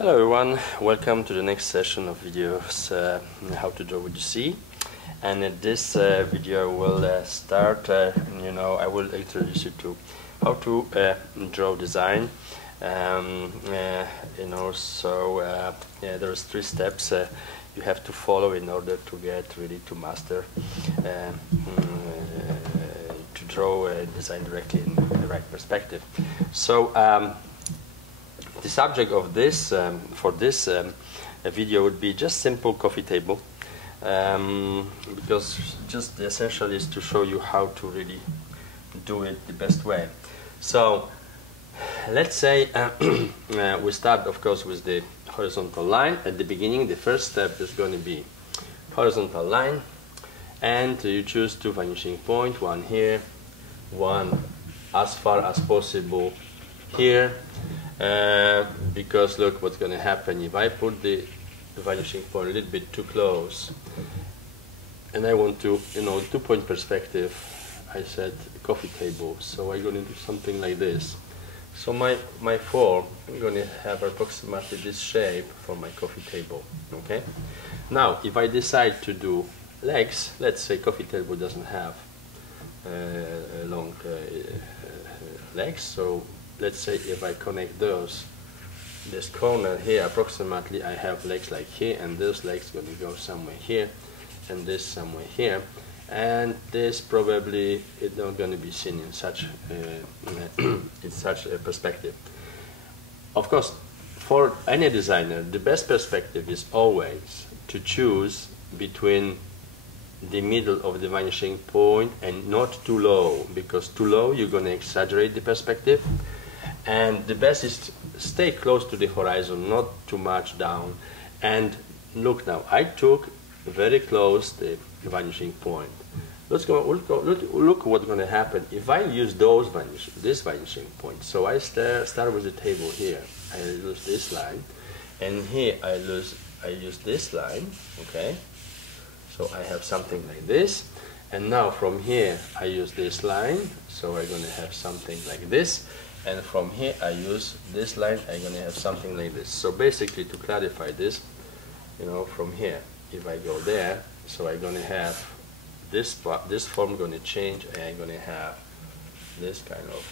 Hello everyone, welcome to the next session of videos how to draw with C. And in this video we'll start, I will introduce you to how to draw design. There's 3 steps you have to follow in order to get ready to master to draw design directly in the right perspective. So the subject of this for this video would be just simple coffee table, because just the essential is to show you how to really do it the best way. So let's say we start, of course, with the horizontal line. At the beginning, the first step is going to be horizontal line, and you choose 2 vanishing points, one here, one as far as possible here. Because look what's going to happen if I put the vanishing point a little bit too close, and I want to, 2-point perspective. I said coffee table, so I'm going to do something like this. So my form, I'm going to have approximately this shape for my coffee table. Okay. Now, if I decide to do legs, let's say coffee table doesn't have long legs, so let's say if I connect this corner here, approximately I have legs like here, and this leg's going to go somewhere here, and this somewhere here, and this probably is not going to be seen in such a perspective. Of course, for any designer, the best perspective is always to choose between the middle of the vanishing point and not too low, because too low you're going to exaggerate the perspective. And the best is to stay close to the horizon, not too much down. And look now, I took very close the vanishing point. Look what's going to happen if I use this vanishing point. So I start with the table here. I use this line, and here I use this line. Okay, so I have something like this. And now from here I use this line, so I'm going to have something like this. And from here I use this line, I'm going to have something like this. So basically, to clarify this, from here, if I go there, so I'm going to have this form going to change, and I'm going to have this kind of,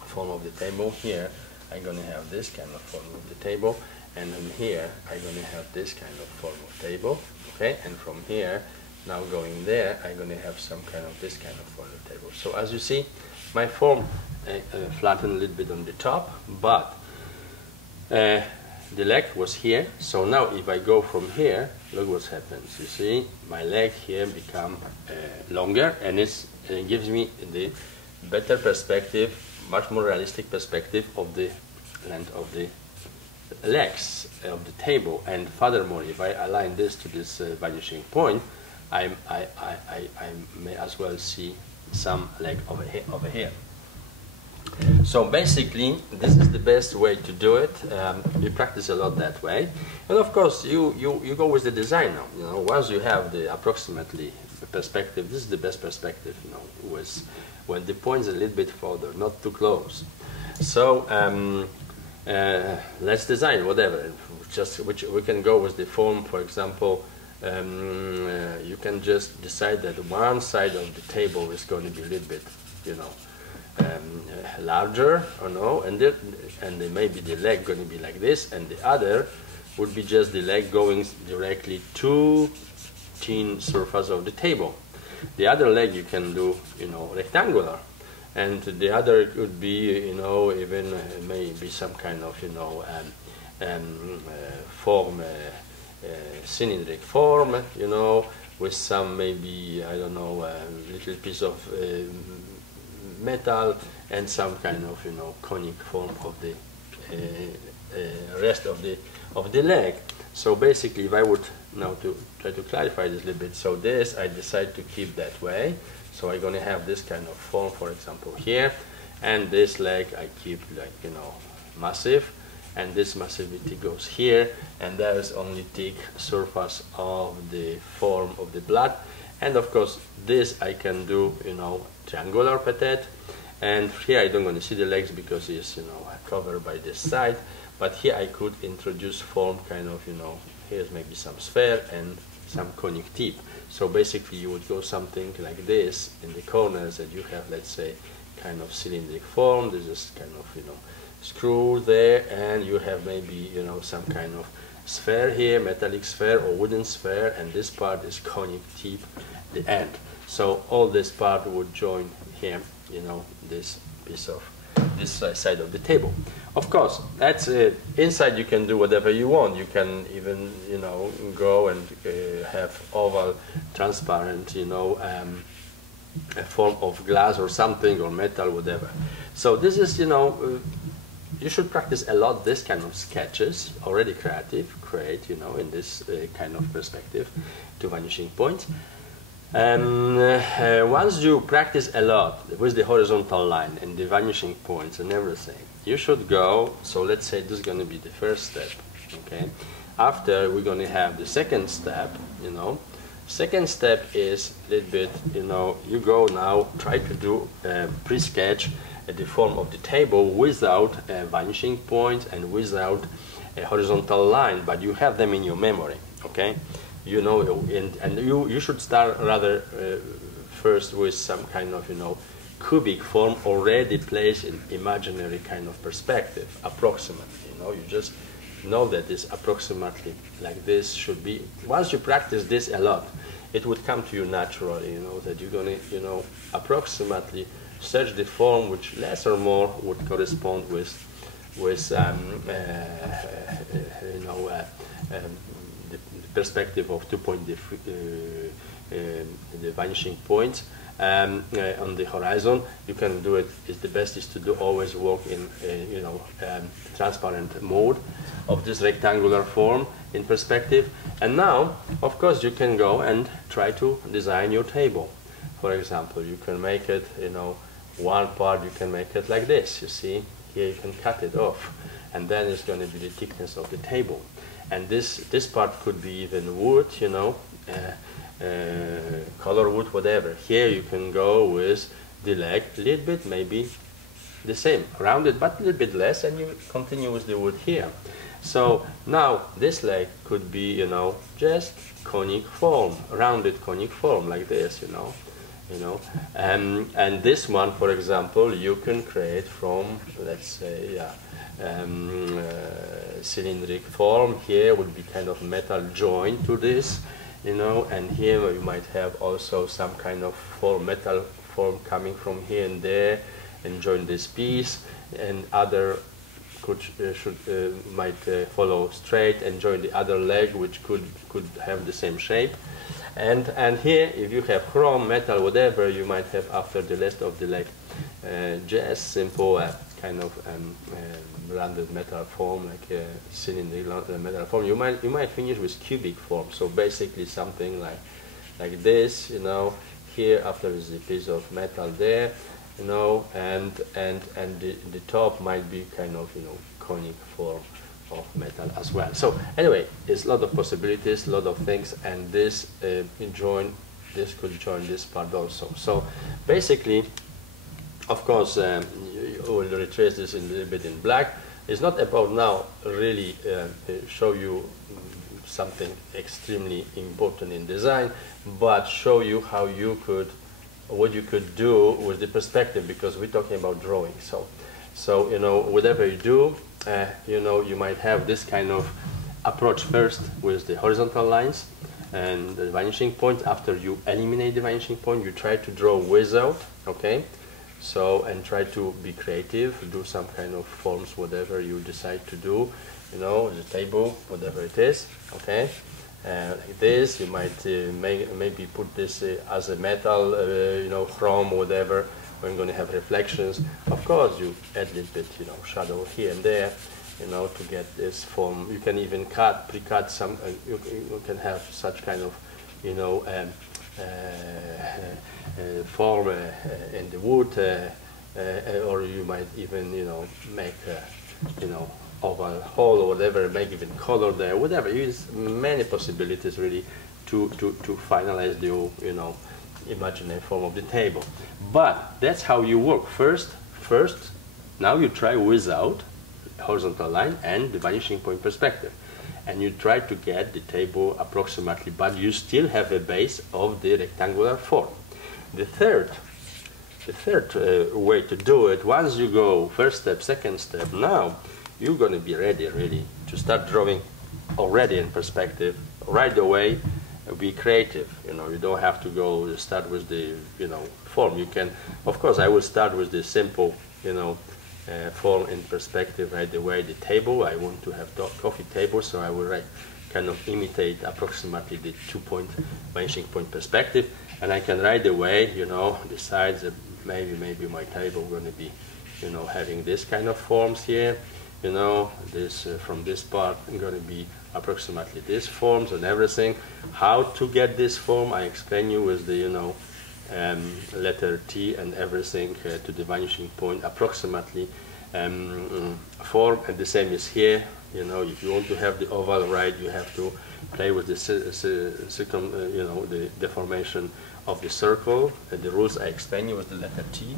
form of the table. Here I'm going to have this kind of form of the table, and then here I'm going to have this kind of form of table. Okay, and from here, now going there, I'm going to have some kind of this kind of form of table. So as you see, my form flattened a little bit on the top, but the leg was here. So now if I go from here, look what happens. You see, my leg here become longer, and it gives me the better perspective, much more realistic perspective of the length of the legs of the table. And furthermore, if I align this to this vanishing point, I may as well see some leg over here. So basically, this is the best way to do it. We practice a lot that way, and of course, you go with the design now. Once you have the approximately perspective, this is the best perspective. With when the point's a little bit further, not too close. So let's design whatever. Which we can go with the form. For example, you can just decide that one side of the table is going to be a little bit, larger, or no, and then maybe the leg going to be like this, and the other would be just the leg going directly to thin surface of the table. The other leg you can do, rectangular, and the other could be, even maybe some kind of, form. Cylindric form, with some, maybe, I don't know, little piece of metal, and some kind of, conic form of the rest of the leg. So basically, if I would now to try to clarify this a little bit, so this I decide to keep that way. So I'm going to have this kind of form, for example, here, and this leg I keep like, massive. And this massivity goes here, and there is only thick surface of the form of the blood. And of course, this I can do, triangular pattern, And here I don't want to see the legs because it's, you know, covered by this side. But here I could introduce form kind of, you know, here's maybe some sphere and some conic tip. So basically you would go something like this in the corners, that you have, let's say, kind of cylindric form. This is kind of, you know, screw there, and you have maybe, you know, some kind of sphere here, metallic sphere or wooden sphere, and this part is conic tip, the end. So all this part would join here, you know, this piece of this side of the table. Of course, that's inside you can do whatever you want. You can even, you know, go and have oval, transparent, you know, a form of glass or something, or metal, whatever. So this is, you know, you should practice a lot this kind of sketches, already create, you know, in this kind of perspective to vanishing point. Once you practice a lot with the horizontal line and the vanishing points and everything, you should go, so let's say this is going to be the first step, okay? After, we're going to have the second step, you know. Second step is a little bit, you know, you go now, try to do pre-sketch the form of the table without vanishing point and without a horizontal line, but you have them in your memory, okay? You know, and you should start rather first with some kind of, you know, cubic form already placed in imaginary kind of perspective, approximately, you know, you just know that this approximately like this should be. Once you practice this a lot, it would come to you naturally, you know, that you're going to, you know, approximately search the form which less or more would correspond with you know, the perspective of 2-point the vanishing point on the horizon. You can do it. Is the best is to do always work in you know, transparent mode of this rectangular form in perspective. And now, of course, you can go and try to design your table. For example, you can make it, you know, one part you can make it like this. You see, here you can cut it off, and then it's going to be the thickness of the table. And this part could be even wood, you know, color wood, whatever. Here you can go with the leg a little bit, maybe the same, rounded, but a little bit less, and you continue with the wood here. So now this leg could be, you know, just conic form, rounded conic form like this, you know. And this one, for example, you can create from, let's say, yeah, cylindric form. Here would be kind of metal joint to this, you know, and here you might have also some kind of metal form coming from here and there and join this piece, and other might follow straight and join the other leg, which could have the same shape. And here, if you have chrome, metal, whatever, you might have after the rest of the leg just simple kind of rounded metal form, like a cylindrical metal form. You might finish with cubic form. So basically something like this, you know. Here after is a piece of metal there, you know, and the top might be kind of, you know, conic form of metal as well. So anyway, there's a lot of possibilities, a lot of things, and this could join this part also. So basically, of course, you will retrace this in a little bit in black. It's not about now really show you something extremely important in design, but show you how you could, what you could do with the perspective, because we're talking about drawing. So you know, whatever you do, you know, you might have this kind of approach first with the horizontal lines and the vanishing point. After you eliminate the vanishing point, you try to draw without, okay? So, and try to be creative, do some kind of forms, whatever you decide to do, you know, the table, whatever it is, okay? Like this, you might maybe put this as a metal, you know, chrome, whatever. We're going to have reflections. Of course, you add a little bit, you know, shadow here and there, you know, to get this form. You can even pre-cut some. You can have such kind of, you know, form in the wood, or you might even, you know, make, you know, oval hole or whatever. Make even color there, whatever. Use many possibilities really to finalize the, you know, imaginary form of the table. But that's how you work. First, now you try without horizontal line and the vanishing point perspective. And you try to get the table approximately, but you still have a base of the rectangular form. The third way to do it, once you go first step, second step, now you're going to be ready to start drawing already in perspective right away. Be creative, you know. You don't have to go start with the, you know, form. You can, of course, I will start with the simple, you know, form in perspective right away. The table, I want to have coffee table, so I will kind of imitate approximately the 2-point vanishing point perspective, and I can right away, you know, decide that maybe my table going to be, you know, having this kind of forms here, you know, this from this part going to be approximately these forms and everything. How to get this form, I explain you with the, you know, letter T and everything to the vanishing point approximately form, and the same is here. You know, if you want to have the oval right, you have to play with the you know, the deformation of the circle. The rules I explain you with the letter T.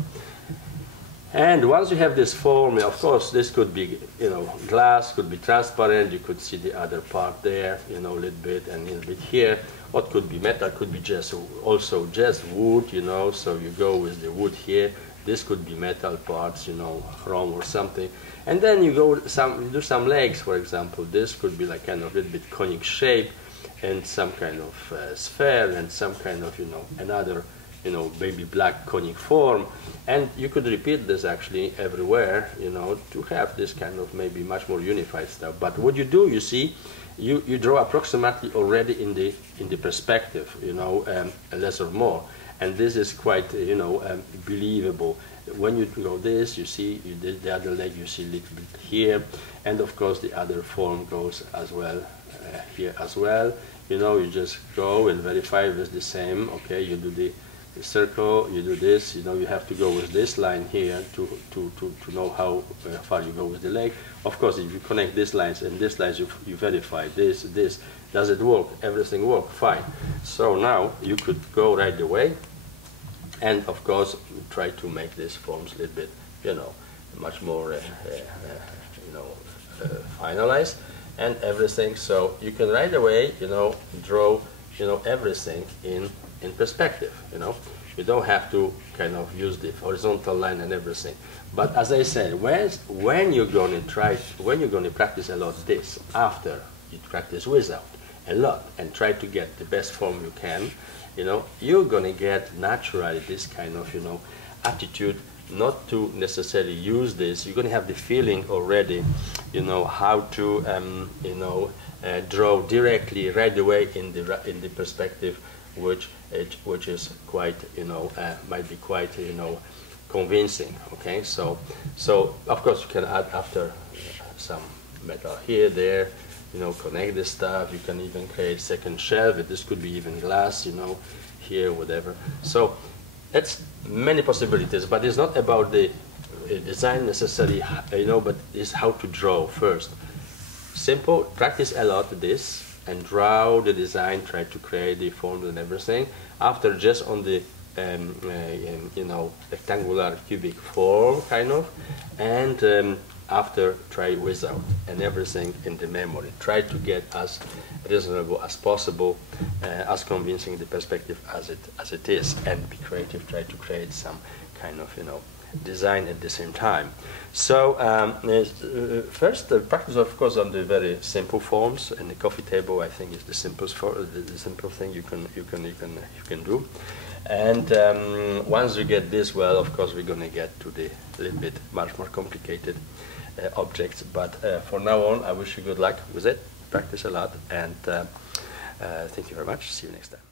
And once you have this form, of course, this could be, you know, glass, could be transparent. You could see the other part there, you know, a little bit and a little bit here. What could be metal, could be just also just wood, you know. So you go with the wood here. This could be metal parts, you know, chrome or something. And then you go you do some legs, for example. This could be like kind of a little bit conic shape, and some kind of sphere, and some kind of, you know, another, you know, baby black conic form. And you could repeat this actually everywhere, you know, to have this kind of maybe much more unified stuff. But what you do, you see, you draw approximately already in the perspective, you know, less or more. And this is quite, you know, believable. When you go this, you see the other leg, you see a little bit here, and of course the other form goes as well here as well. You know, you just go and verify if it's the same. Okay, you do the circle, you do this. You know, you have to go with this line here to know how far you go with the leg. Of course, if you connect these lines and these lines, you verify this. Does it work? Everything work fine. So now you could go right away, and of course try to make these forms a little bit, you know, much more, you know, finalized and everything. So you can right away, you know, draw, you know, everything in perspective. You know, you don't have to kind of use the horizontal line and everything. But as I said, when you're going to practice a lot this, after you practice without a lot and try to get the best form you can, you know, you're going to get naturally this kind of, you know, attitude not to necessarily use this. You're going to have the feeling already, you know, how to, you know, draw directly right away in the perspective, which is quite, you know, might be quite, you know, convincing. Okay, so of course you can add after some metal here, there, you know, connect this stuff. You can even create second shelf. This could be even glass, you know, here, whatever. So it's many possibilities, but it's not about the design necessarily, you know, but it's how to draw first. Simple, practice a lot this and draw the design, try to create the forms and everything. After, just on the you know, rectangular cubic form kind of, and after try without and everything in the memory. Try to get as reasonable as possible, as convincing the perspective as it is, and be creative. Try to create some kind of, you know, design at the same time. So first, practice, of course, on the very simple forms, and the coffee table, I think, is the simplest the simple thing you can do. And once you get this well, of course, we're going to get to the little bit much more complicated objects. But for now on, I wish you good luck with it. Practice a lot, and thank you very much. See you next time.